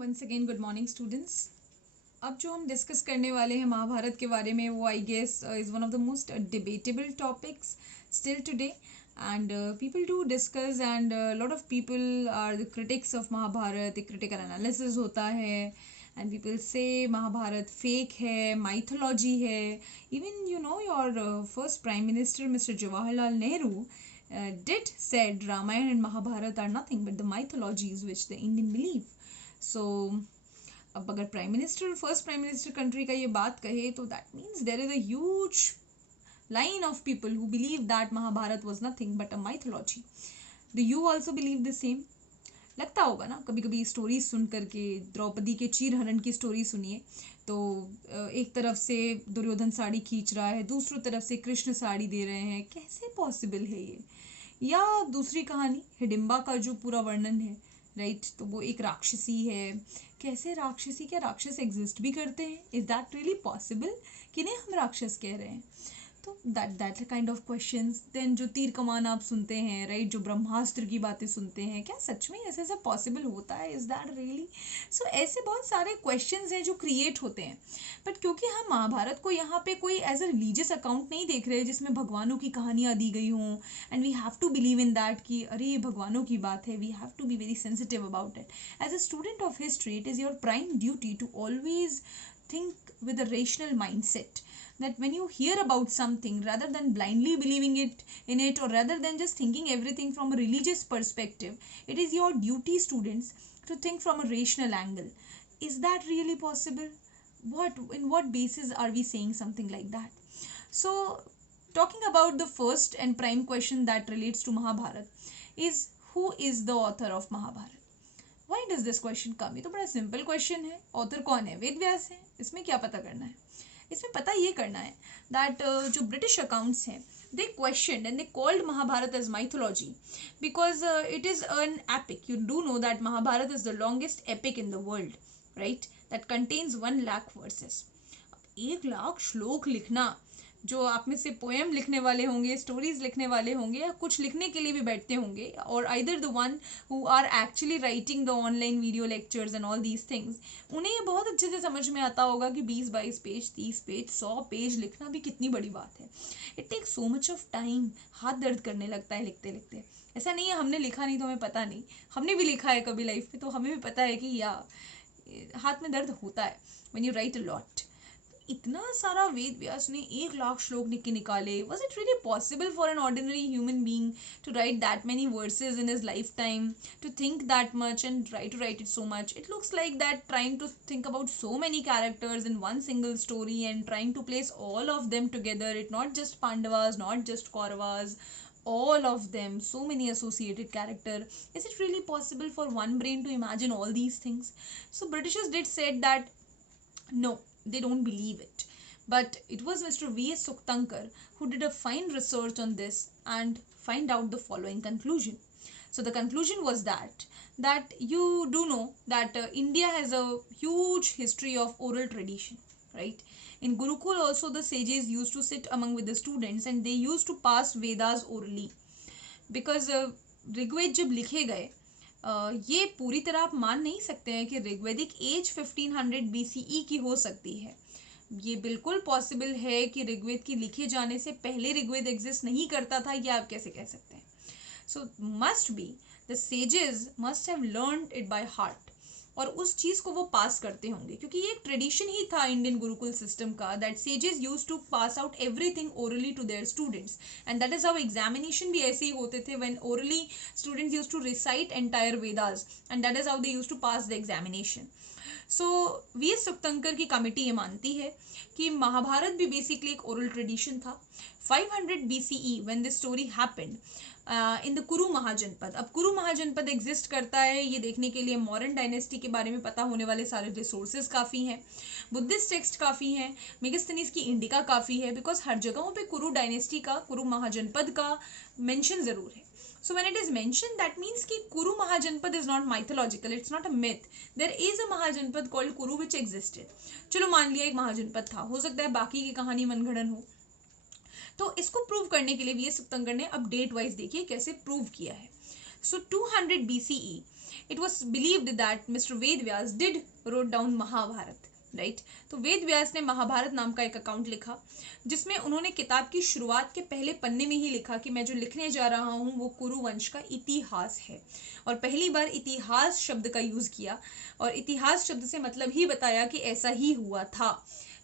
Once again good morning students. अब जो हम डिस्कस करने वाले हैं महाभारत के बारे में, वो I guess is one of the most debatable topics still today, and people do discuss and lot of people are the critics of Mahabharat. एक क्रिटिकल एनालिसिस होता है एंड पीपल से महाभारत फेक है, माइथोलॉजी है। Even you know your first prime minister mister Jawaharlal Nehru did said Ramayana and Mahabharata are nothing but the mythologies which the Indian believe. So अब अगर prime minister, first prime minister country का ये बात कहे तो that means there is a huge line of people who believe that Mahabharata was nothing but a mythology. Do you also believe the same? लगता होगा ना, कभी कभी स्टोरीज सुन करके। द्रौपदी के चीरहरण की स्टोरी सुनिए तो एक तरफ से दुर्योधन साड़ी खींच रहा है, दूसरी तरफ से कृष्ण साड़ी दे रहे हैं, कैसे पॉसिबल है ये। या दूसरी कहानी हिडिम्बा का जो पूरा वर्णन है, राइट, तो वो एक राक्षसी है। कैसे राक्षसी, क्या राक्षस एग्जिस्ट भी करते हैं? Is that really possible? किन्हें हम राक्षस कह रहे हैं? तो that kind of questions. Then जो तीर कमान आप सुनते हैं, राइट, जो ब्रह्मास्त्र की बातें सुनते हैं, क्या सच में ऐसा ऐसा पॉसिबल होता है? Is that really? सो ऐसे बहुत सारे क्वेश्चंस हैं जो क्रिएट होते हैं। बट क्योंकि हम महाभारत को यहाँ पे कोई एज अ रिलीजियस अकाउंट नहीं देख रहे जिसमें भगवानों की कहानियाँ दी गई हों and we have to believe in that कि अरे ये भगवानों की बात है, we have to be very sensitive about it. As a student of history, it is your prime duty to always think with a rational mindset, that when you hear about something, rather than blindly believing in it, or rather than just thinking everything from a religious perspective, it is your duty, students, to think from a rational angle. Is that really possible? In what basis are we saying something like that? So talking about the first and prime question that relates to Mahabharata is, who is the author of Mahabharata? Why does this question come? ये तो बड़ा simple question है। Author कौन है? वेद व्यास है। इसमें क्या पता करना है? इसमें पता ये करना है दैट जो ब्रिटिश अकाउंट्स हैं, they questioned and they called Mahabharata as mythology because it is an epic. You do know that Mahabharata is the longest epic in the world, right? That contains 1,00,000 verses. 1,00,000 श्लोक लिखना, जो आप में से poem लिखने वाले होंगे, स्टोरीज लिखने वाले होंगे, या कुछ लिखने के लिए भी बैठते होंगे, और either the one who are actually writing the online video lectures and all these things, उन्हें ये बहुत अच्छे से समझ में आता होगा कि 20-22 पेज, 30 पेज, 100 पेज लिखना भी कितनी बड़ी बात है। It take so much of time. हाथ दर्द करने लगता है लिखते लिखते। ऐसा नहीं है हमने लिखा नहीं तो हमें पता नहीं, हमने भी लिखा है कभी लाइफ में, तो हमें भी पता है कि या हाथ में दर्द होता है when you right a lot. इतना सारा वेद व्यास ने 1,00,000 श्लोक निकाले। Was it really possible for an ordinary human being to write that many verses in his lifetime, to think that much and try to write it so much? It looks like that trying to think about so many characters in one single story and trying to place all of them together, it not just Pandavas, not just Kauravas, all of them, so many associated character. Is it really possible for one brain to imagine all these things? So Britishers did said that no, they don't believe it. But it was Mr. V.S. Suktankar who did a fine research on this and find out the following conclusion. So the conclusion was that you do know that India has a huge history of oral tradition, right? In Gurukul also the sages used to sit among with the students and they used to pass Vedas orally. Because Rigveda जब लिखे गए, ये पूरी तरह आप मान नहीं सकते हैं कि ऋग्वेदिक एज 1500 BCE की हो सकती है। ये बिल्कुल पॉसिबल है कि ऋग्वेद की लिखे जाने से पहले ऋग्वेद एग्जिस्ट नहीं करता था, ये आप कैसे कह सकते हैं? सो must be the sages must have learned it by heart, और उस चीज़ को वो पास करते होंगे, क्योंकि ये एक ट्रेडिशन ही था इंडियन गुरुकुल सिस्टम का, that sages use to pass out everything orally to their students, and that is how examination भी ऐसे ही होते थे, when orally students use to recite entire Vedas and that is how they use to pass the examination. So VS. Sukthankar की committee ये मानती है कि महाभारत भी बेसिकली एक ओरल ट्रेडिशन था। 500 BCE when this story happened in the कुरु महाजनपद। अब कुरु महाजनपद एग्जिस्ट करता है, ये देखने के लिए मौर्यन डायनेस्टी के बारे में पता होने वाले सारे रिसोर्सेज काफ़ी हैं, बुद्धिस्ट टेक्स्ट काफ़ी हैं, मेगास्थनीज की इंडिका काफ़ी है, बिकॉज हर जगहों पे कुरु डायनेस्टी का, कुरु महाजनपद का मेंशन ज़रूर है। So when it is mentioned, that means कि Kuru Mahajanpad is not mythological, it's not a myth. There is a Mahajanpad called Kuru which existed. चलो मान लिया एक महाजनपद था, हो सकता है बाकी की कहानी मनगढ़ंत हो। तो इसको प्रूव करने के लिए वी.एस. सुक्तंकर ने अब डेट वाइज देखिए कैसे प्रूव किया है। सो 200 BCE it was believed that Mr. Ved Vyas did wrote down Mahabharat, right तो वेद व्यास ने महाभारत नाम का एक अकाउंट लिखा जिसमें उन्होंने किताब की शुरुआत के पहले पन्ने में ही लिखा कि मैं जो लिखने जा रहा हूँ वो कुरु वंश का इतिहास है, और पहली बार इतिहास शब्द का यूज किया, और इतिहास शब्द से मतलब ही बताया कि ऐसा ही हुआ था।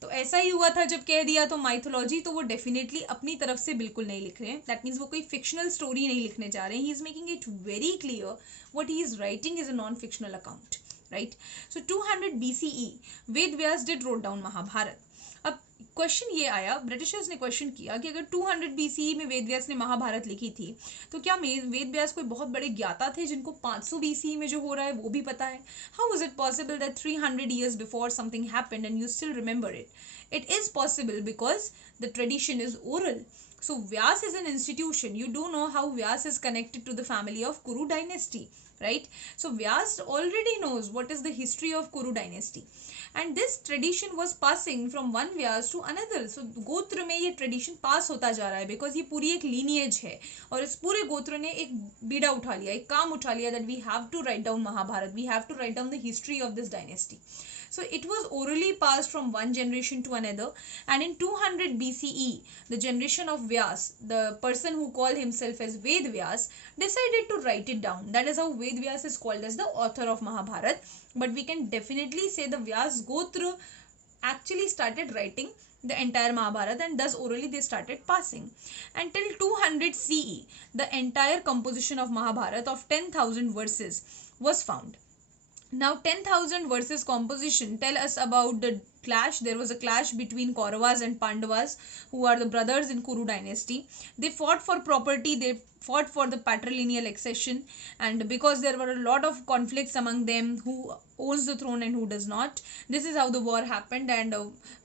तो ऐसा ही हुआ था जब कह दिया तो माइथोलॉजी तो वो डेफिनेटली अपनी तरफ से बिल्कुल नहीं लिख रहे हैं, दैट मीन्स वो कोई फिक्शनल स्टोरी नहीं लिखने जा रहे हैं, he is making it very clear what he is writing is a non fictional account, right. So 200 BCE Ved Vyas did wrote down Mahabharat. अब क्वेश्चन ये आया, ब्रिटिशर्स ने क्वेश्चन किया कि अगर 200 BCE में वेद व्यास ने महाभारत लिखी थी तो क्या वेद व्यास कोई बहुत बड़े ज्ञाता थे जिनको 500 BCE में जो हो रहा है वो भी पता है? How is it possible that 300 years before something happened and you still remember it? It is possible because the tradition is oral. So Vyas is an institution. You do know how Vyas is connected to the family of Kuru dynasty, right? So Vyas already knows what is the history of Kuru dynasty. And this tradition was passing from one Vyas to another. So गोत्र में ये tradition pass होता जा रहा है because ये पूरी एक lineage है, और इस पूरे गोत्र ने एक बीड़ा उठा लिया, एक काम उठा लिया that we have to write down Mahabharat. We have to write down the history of this dynasty. So it was orally passed from one generation to another, and in 200 BCE, the generation of Vyas, the person who called himself as Ved Vyas, decided to write it down. That is how Ved Vyas is called as the author of Mahabharat. But we can definitely say the Vyas Gotra actually started writing the entire Mahabharata, and thus orally they started passing. Until 200 CE, the entire composition of Mahabharata of 10,000 verses was found. Now 10,000 verses composition tell us about the clash. There was a clash between Kauravas and Pandavas, who are the brothers in Kuru dynasty. They fought for property, they fought for the patrilineal accession, and because there were a lot of conflicts among them, who owns the throne and who does not, this is how the war happened, and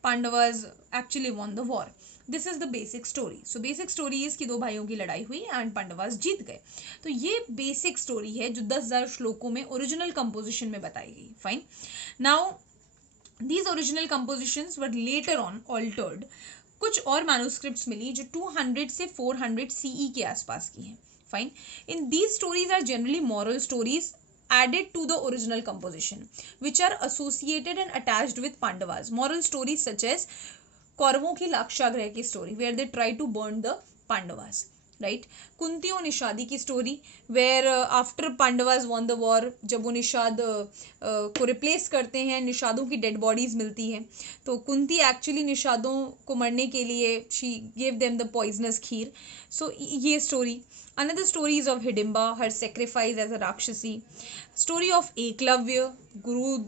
Pandavas actually won the war. This is the basic story. So basic story is कि दो भाइयों की लड़ाई हुई and Pandavas जीत गए. तो ये basic story है जो 10,000 श्लोकों में ओरिजिनल कंपोजिशन में बताई गई. Fine. Now these original compositions were later on altered. कुछ और मैन्युस्क्रिप्ट्स मिली जो 200 से 400 CE के आसपास की हैं. Fine. In these stories are generally moral stories added to the original composition, which are associated and attached with Pandavas. Moral stories such as कौरवों की लाक्षागृह की story where they try to burn the Pandavas, right. Kunti और निषादी की story where after Pandavas won the war, जब वो निषाद को replace करते हैं, निषादों की डेड बॉडीज मिलती हैं, तो कुंती एक्चुअली निषादों को मरने के लिए she give them the poisonous kheer. So ये story. Another story is of Hidimba, her sacrifice as a Rakshasi. Story of Eklavya, Guru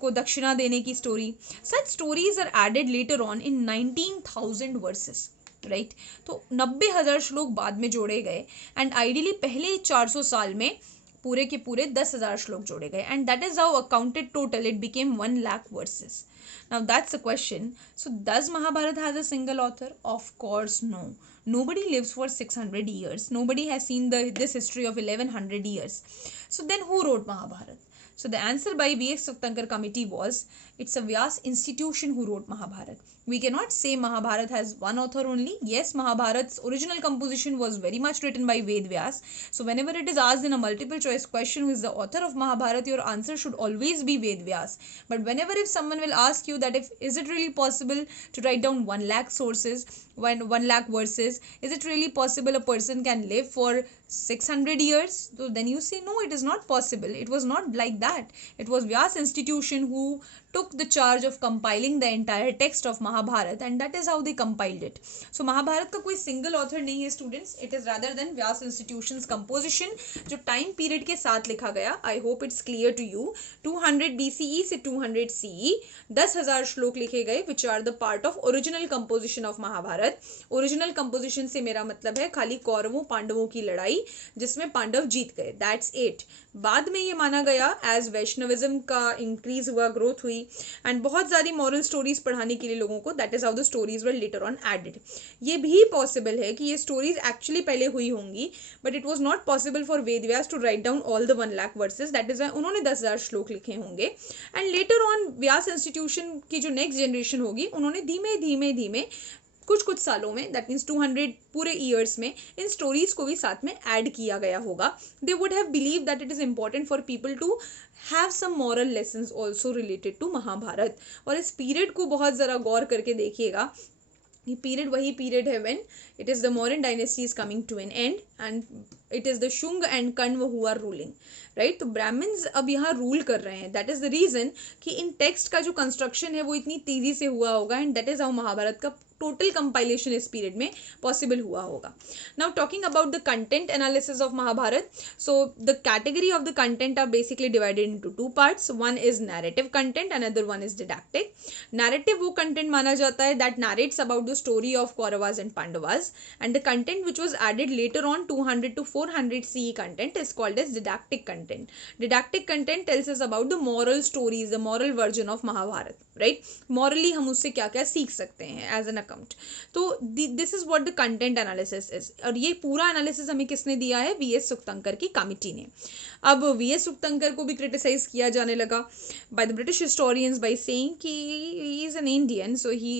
को दक्षिणा देने की story. Such stories are added later on in 19,000 verses, right? तो 90,000 श्लोक बाद में जोड़े गए, and ideally पहले 400 साल में पूरे के पूरे 10,000 श्लोक जोड़े गए, and that is how accounted total it became 1 lakh verses. Now that's the question. So does Mahabharata has a single author? Of course no. Nobody lives for 600 years. Nobody has seen this history of 1100 years. So then who wrote Mahabharata? So the answer by V.S. Suktankar committee was, it's a Vyas institution who wrote Mahabharata. We cannot say Mahabharata has one author only. Yes, Mahabharata's original composition was very much written by Ved Vyas. So whenever it is asked in a multiple choice question who is the author of Mahabharata, your answer should always be Ved Vyas. But whenever if someone will ask you that is it really possible to write down 1 lakh sources, 1 lakh verses, is it really possible a person can live for 600 years? So then you say no, it is not possible. It was not like that. It was Vyas institution who took the charge of compiling the entire text of Mahabharata, and that is how they compiled it. So Mahabharata का कोई single author नहीं है students. It is rather than Vyas institution's composition जो time period के साथ लिखा गया. I hope it's clear to you. 200 BCE से 200 CE 10,000 श्लोक लिखे गए which are the part of original composition of Mahabharata. Original composition से मेरा मतलब है खाली कौरवों पांडवों की लड़ाई जिसमें पांडव जीत गए. That's it. बाद में ये माना गया as वैष्णविज्म का इंक्रीज हुआ, ग्रोथ हुई, एंड बहुत सारी मॉरल स्टोरीज पढ़ाने के लिए लोगों को. That is how the stories were later on added. ये भी पॉसिबल है कि ये स्टोरीज एक्चुअली पहले हुई होंगी, but it was not possible for Ved Vyas to write down all the 1 lakh verses. That is why उन्होंने 10,000 श्लोक लिखे होंगे, and later on Vyas institution की जो नेक्स्ट जनरेशन होगी उन्होंने धीमे धीमे धीमे कुछ कुछ सालों में, दैट मीन्स 200 पूरे ईयर्स में, इन स्टोरीज को भी साथ में ऐड किया गया होगा. They would have believe that it is important for people to have some moral lessons also related to Mahabharat. और इस पीरियड को बहुत ज़रा गौर करके देखिएगा. ये पीरियड वही पीरियड है when it is the Mauryan dynasty is coming to an end and it is the Shunga and Kanva who are ruling, right. तो ब्राह्मण्स अब यहाँ रूल कर रहे हैं. दैट इज़ द रीज़न कि इन टेक्स्ट का जो कंस्ट्रक्शन है वो इतनी तेज़ी से हुआ होगा, and that is how Mahabharata का टोटल कंपाइलेशन इस पीरियड में पॉसिबल हुआ होगा. Now talking about the content analysis of Mahabharata, so the category of the content are basically divided into two parts. One is narrative content, another one is didactic. Narrative वो content माना जाता है that narrates about the story of Kauravas and Pandavas, and the content which was added later on 200 to 400 CE content is called as didactic content. Didactic content tells us about the moral stories, the moral version of Mahabharata, right? Morally हम उससे क्या क्या सीख सकते हैं as an account. तो this is what the content analysis is. और ये पूरा एनालिसिस हमें किसने दिया है? VS सुक्तंकर की कमिटी ने. अब VS सुक्तंकर को भी क्रिटिसाइज किया जाने लगा by the British historians by saying कि he is an Indian, so he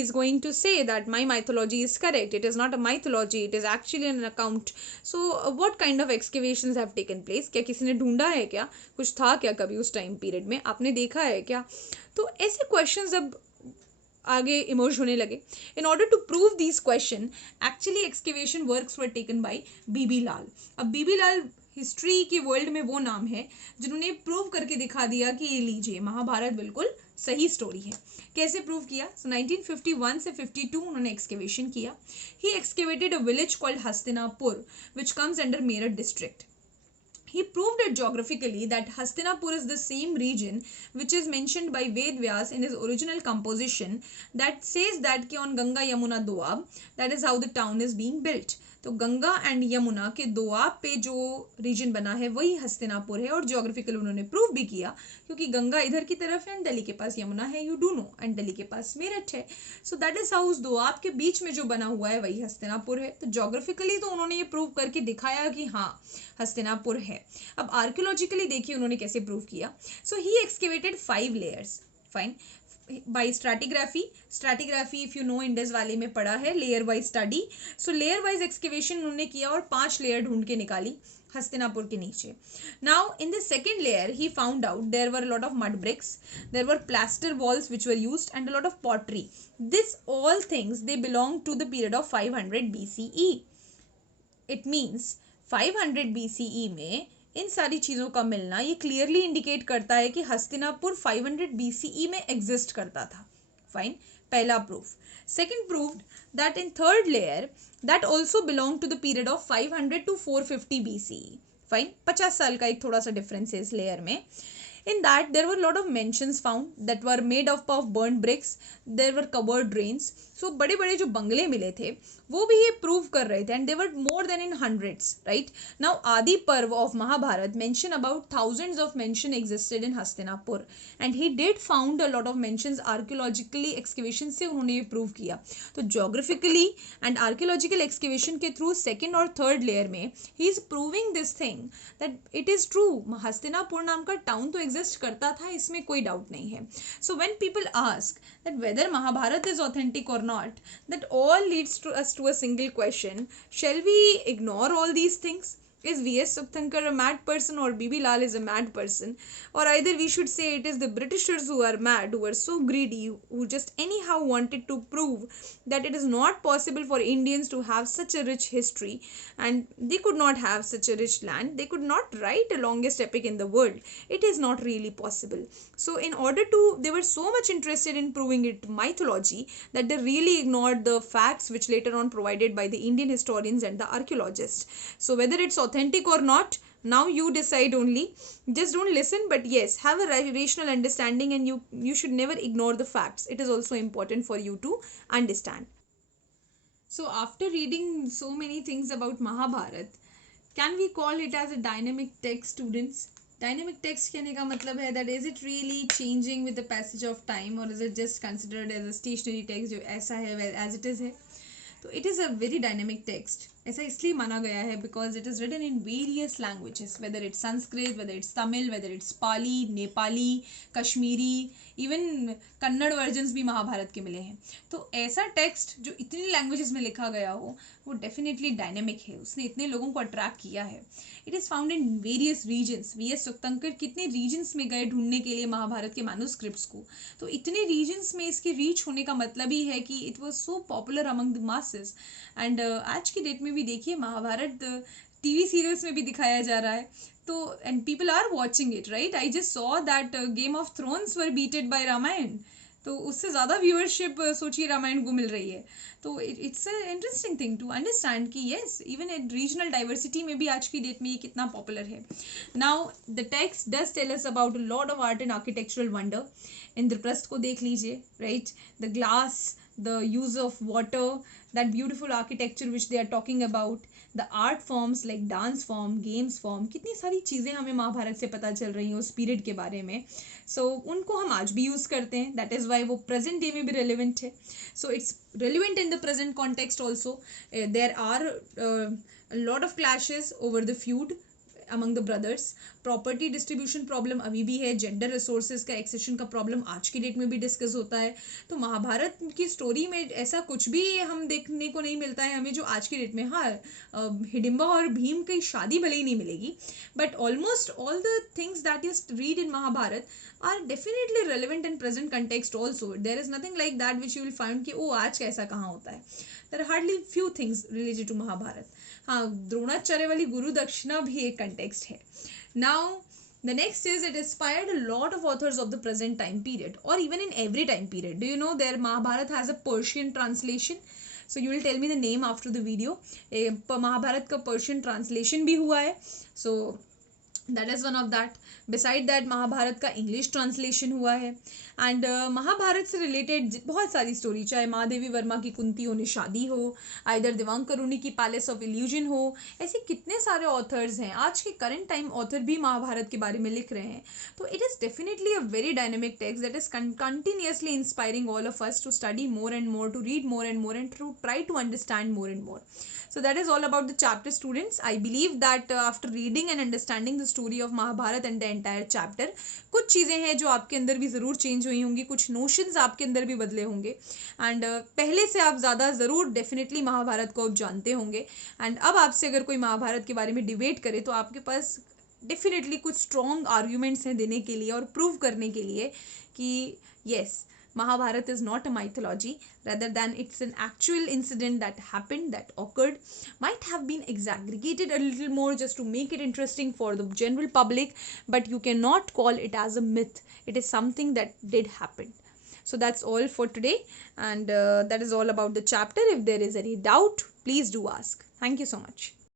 is going to say that my mythology is correct. It is not a mythology, it is actually an account. So what kind of excavations have taken place? क्या किसी ने ढूंढा है क्या? कुछ था क्या कभी उस टाइम पीरियड में? आपने देखा है क्या? तो ऐसे क्वेश्चंस अब आगे इमर्ज होने लगे. In order to prove this question, actually excavation works were taken by B B Lal. अब बीबी लाल हिस्ट्री के वर्ल्ड में वो नाम है जिन्होंने प्रूव करके दिखा दिया कि ये लीजिए महाभारत बिल्कुल सही स्टोरी है. कैसे प्रूव किया? सो 1951 से 52 उन्होंने एक्सकेवेशन किया. He excavated a village called Hastinapur which comes under Meerut district. He proved it geographically that Hastinapur is the same region which is mentioned by Ved Vyas in his original composition that says that कि on Ganga Yamuna Doab, that is how the town is being built. तो Ganga and Yamuna के दोआब पे जो reason बना है वही हस्तिनापुर है. और जियोग्राफिकल उन्होंने प्रूव भी किया क्योंकि गंगा इधर की तरफ है एंड दिल्ली के पास यमुना है, you do know, and Delhi के पास मेरठ है. सो दैट इज हाउ उस दोआब के बीच में जो बना हुआ है वही हस्तिनापुर है. तो जियोग्राफिकली तो उन्होंने ये प्रूव करके दिखाया कि हाँ हस्तिनापुर है. अब आर्कियोलॉजिकली देखिए उन्होंने कैसे प्रूव किया. So he excavated 5 layers. Fine. By stratigraphy if you know Indus valley में पढ़ा है, layer wise study. So layer wise excavation उन्होंने किया और 5 लेयर ढूंढ के निकाली हस्तिनापुर के नीचे. Now in the second layer he found out there were lot of mud bricks, there were plaster walls which were used and a lot of pottery. This all things they belong to the period of 500 BCE. It means 500 BCE में इन सारी चीज़ों का मिलना ये clearly indicate करता है कि Hastinapur 500 BCE में एग्जिस्ट करता था. फाइन. पहला proof. Second proved that in third layer that also belong to the period of 500 to 450 BCE. Fine. 50 साल का एक थोड़ा सा डिफरेंस है इस लेयर में. In that there were a lot of mentions found that were made up of burnt bricks. There were covered drains. So बड़े बड़े जो बंगले मिले थे वो भी ये प्रूव कर रहे थे, and they were more than in hundreds, right? Now आदि पर्व of Mahabharat mention about thousands of mention existed in Hastinapur, and he did found a lot of mentions archaeologically excavation से उन्होंने ये प्रूव किया. तो geographically and archaeological excavation के through second और third layer में he is proving this thing that it is true. Hastinapur नाम का टाउन तो एग्जिस्ट करता था, इसमें कोई डाउट नहीं है. So when people ask that whether Mahabharata is authentic और not, that all leads to us to a single question: shall we ignore all these things? Is V.S. Subthankar a mad person or B.B. Lal is a mad person? Or either we should say it is the Britishers who are mad, who are so greedy, who just anyhow wanted to prove that it is not possible for Indians to have such a rich history, and they could not have such a rich land. They could not write the longest epic in the world. It is not really possible. So in order to, they were so much interested in proving it mythology that they really ignored the facts which later on provided by the Indian historians and the archaeologists. So whether it's authentic or not, now you decide only. Just don't listen, but yes, have a rational understanding, and you should never ignore the facts. It is also important for you to understand. So after reading so many things about Mahabharat, can we call it as a dynamic text, students? Dynamic text कहने का मतलब है that is it really changing with the passage of time, or is it just considered as a stationary text जो ऐसा है as it is है? तो it is a very dynamic text. ऐसा इसलिए माना गया है because it is written in various languages, whether it's Sanskrit, whether it's Tamil, whether it's Pali, Nepali, Kashmiri, even Kannada versions भी महाभारत के मिले हैं. तो ऐसा टेक्स्ट जो इतनी लैंग्वेजेस में लिखा गया हो वो डेफिनेटली डायनेमिक है, उसने इतने लोगों को अट्रैक्ट किया है. It is found in various regions. V S. Sukthankar कितने रीजन्स में गए ढूंढने के लिए महाभारत के मैन्युस्क्रिप्ट्स को. तो इतने रीजन्स में इसके रीच होने का मतलब ही है कि it was so popular among the masses. And आज की डेट में भी देखिए महाभारत टीवी सीरियल्स में भी दिखाया जा रहा है. तो and people are watching it, right. I just saw that Game of Thrones were beated by Ramayan. तो उससे ज़्यादा व्यूअरशिप सोचिए रामायण को मिल रही है. तो it's a interesting thing to understand कि yes, even in regional diversity में भी आज की डेट में ये कितना पॉपुलर है. Now the text does tell us about a lot of art and architectural wonder. Indraprastha को देख लीजिए, right. The glass, the use of water, that beautiful architecture which they are talking about, the art forms like dance form, games form, कितनी सारी चीज़ें हमें महाभारत से पता चल रही हैं उस पीरियड के बारे में. सो उनको हम आज भी यूज़ करते हैं. दैट इज़ वाई वो प्रेजेंट डे में भी रेलिवेंट है. So it's relevant in the present context also. There are lot of clashes over the feud among the brothers. Property distribution problem अभी भी है. जेंडर रिसोर्सेज का एक्सेशन का problem आज की डेट में भी डिस्कस होता है. तो महाभारत की स्टोरी में ऐसा कुछ भी हम देखने को नहीं मिलता है हमें जो आज की डेट में. हाँ, हिडिंबा और भीम की शादी भले ही नहीं मिलेगी, but almost all the things that you read in Mahabharat are definitely relevant in present context also. There is nothing like that which you will find कि आज कैसा कहाँ होता है. There are hardly few things related to Mahabharat. हाँ, द्रोणाचार्य वाली गुरु दक्षिणा भी एक context है. Now the next is it inspired a lot of authors of the present time period or even in every time period. Do you know their Mahabharat has a Persian translation? So you will tell me the name after the video. Mahabharat का Persian translation भी हुआ है. So that is one of that. Beside that Mahabharat का English translation हुआ है. And Mahabharat से related बहुत सारी स्टोरी, चाहे महादेवी वर्मा की कुंती होने शादी हो, आइदर दिवांग करुणी की पैलेस ऑफ इल्यूजन हो, ऐसे कितने सारे ऑथर्स हैं. आज के करंट टाइम ऑथर भी महाभारत के बारे में लिख रहे हैं. तो it is definitely a very dynamic text that is continuously inspiring all of us to study more and more, to read more and more, and to try to understand more and more. So that is all about the chapter, students. I believe that after reading and understanding the story of Mahabharat and the entire chapter, कुछ चीज़ें हैं जो आपके अंदर भी ज़रूर change हुई होंगी, कुछ नोशंस आपके अंदर भी बदले होंगे. एंड पहले से आप ज़्यादा ज़रूर डेफिनेटली महाभारत को आप जानते होंगे. एंड अब आपसे अगर कोई महाभारत के बारे में डिबेट करे तो आपके पास डेफिनेटली कुछ स्ट्रॉन्ग आर्ग्यूमेंट्स हैं देने के लिए और प्रूव करने के लिए कि yes, Mahabharata is not a mythology, rather than it's an actual incident that happened, that occurred, might have been exaggerated a little more just to make it interesting for the general public, but you cannot call it as a myth. It is something that did happen. So that's all for today, and that is all about the chapter. If there is any doubt, please do ask. Thank you so much.